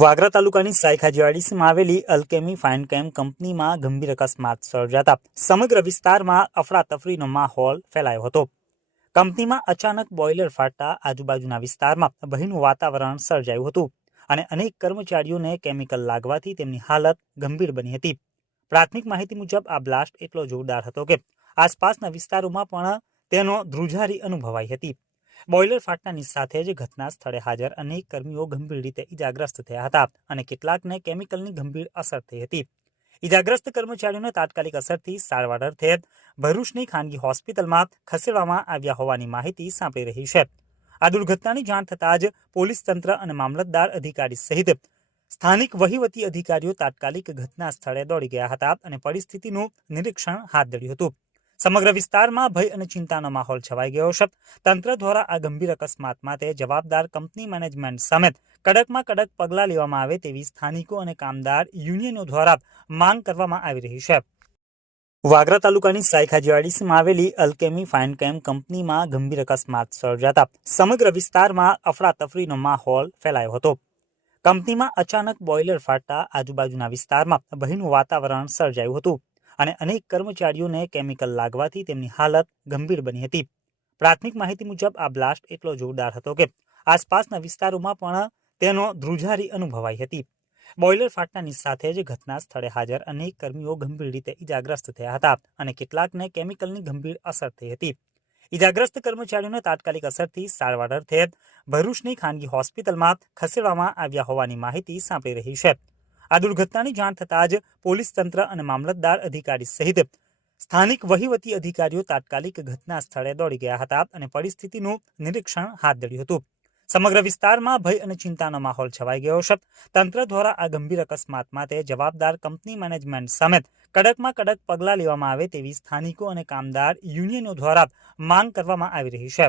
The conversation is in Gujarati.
વાગરા તાલુકાની સાયખાજીવાડીમાં આવેલી અલ્કેમી ફાઇન કેમ કંપનીમાં ગંભીર અકસ્માત સર્જાતા સમગ્ર વિસ્તારમાં અફરાતફરીનો માહોલ ફેલાયો હતો। કંપનીમાં અચાનક બોઇલર ફાટતા આજુબાજુના વિસ્તારમાં ભયનું વાતાવરણ સર્જાયું હતું અને અનેક કર્મચારીઓને કેમિકલ લાગવાથી તેમની હાલત ગંભીર બની હતી। પ્રાથમિક માહિતી મુજબ આ બ્લાસ્ટ એટલો જોરદાર હતો કે આસપાસના વિસ્તારોમાં પણ તેનો ધ્રુજારી અનુભવાઈ હતી। બોઇલર ફાટવાની સાથે જ ઘટના સ્થળે હાજર અનેક કર્મીઓ ગંભીર રીતે ઇજાગ્રસ્ત થયા હતા અને કેટલાકને કેમિકલની ગંભીર અસર થઈ હતી। ઇજાગ્રસ્ત કર્મચારીઓને તાત્કાલિક અસરથી સારવાર અર્થે ભરૂચની ખાનગી હોસ્પિટલમાં ખસેડવામાં આવ્યા હોવાની માહિતી સાંપડી રહી છે। આ દુર્ઘટનાની જાણ થતાં જ પોલીસ તંત્ર અને મામલતદાર અધિકારી સહિત સ્થાનિક વહીવટી અધિકારીઓ તાત્કાલિક ઘટના સ્થળે દોડી ગયા હતા અને પરિસ્થિતિનું નિરીક્ષણ હાથ ધર્યું હતું। સમગ્ર વિસ્તારમાં ભય અને ચિંતાનો માહોલ છવાઈ ગયો છે। તંત્ર દ્વારા આ ગંભીર અકસ્માત માટે જવાબદાર કંપની મેનેજમેન્ટ સામે કડકમાં કડક પગલાં લેવામાં આવે તેવી સ્થાનિકો અને કામદાર યુનિયનો દ્વારા માંગ કરવામાં આવી રહી છે। વાગરા તાલુકાની સાયખાજીવાડીમાં આવેલી અલ્કેમી ફાઇન કેમ કંપનીમાં ગંભીર અકસ્માત સર્જાતા સમગ્ર વિસ્તારમાં અફરાતફરીનો માહોલ ફેલાયો હતો। કંપનીમાં અચાનક બોઇલર ફાટતા આજુબાજુના વિસ્તારમાં ભયનું વાતાવરણ સર્જાયું હતું અને અનેક કર્મચારીઓને કેમિકલ લાગવાથી તેમની હાલત ગંભીર બની હતી। પ્રાથમિક માહિતી મુજબ આ બ્લાસ્ટ એટલો જોરદાર હતો કે આસપાસના વિસ્તારોમાં પણ તેનો ધ્રુજારી અનુભવાઈ હતી। બોઇલર ફાટવાની સાથે જ ઘટના સ્થળે હાજર અનેક કર્મીઓ ગંભીર રીતે ઇજાગ્રસ્ત થયા હતા અને કેટલાકને કેમિકલની ગંભીર અસર થઈ હતી। ઇજાગ્રસ્ત કર્મચારીઓને તાત્કાલિક અસરથી સારવાર અર્થે ભરૂચની ખાનગી હોસ્પિટલમાં ખસેડવામાં આવ્યા હોવાની માહિતી સાંપડી રહી છે। આ દુર્ઘટનાની જાણ થતાં જ પોલીસ તંત્ર અને મામલતદાર અધિકારી સહિત સ્થાનિક વહીવટી અધિકારીઓ તાત્કાલિક ઘટના સ્થળે દોડી ગયા હતા અને પરિસ્થિતિનું નિરીક્ષણ હાથ ધર્યું હતું। સમગ્ર વિસ્તારમાં ભય અને ચિંતાનો માહોલ છવાઈ ગયો છે। તંત્ર દ્વારા આ ગંભીર અકસ્માત માટે જવાબદાર કંપની મેનેજમેન્ટ સામે કડકમાં કડક પગલાં લેવામાં આવે તેવી સ્થાનિકો અને કામદાર યુનિયનો દ્વારા માંગ કરવામાં આવી રહી છે।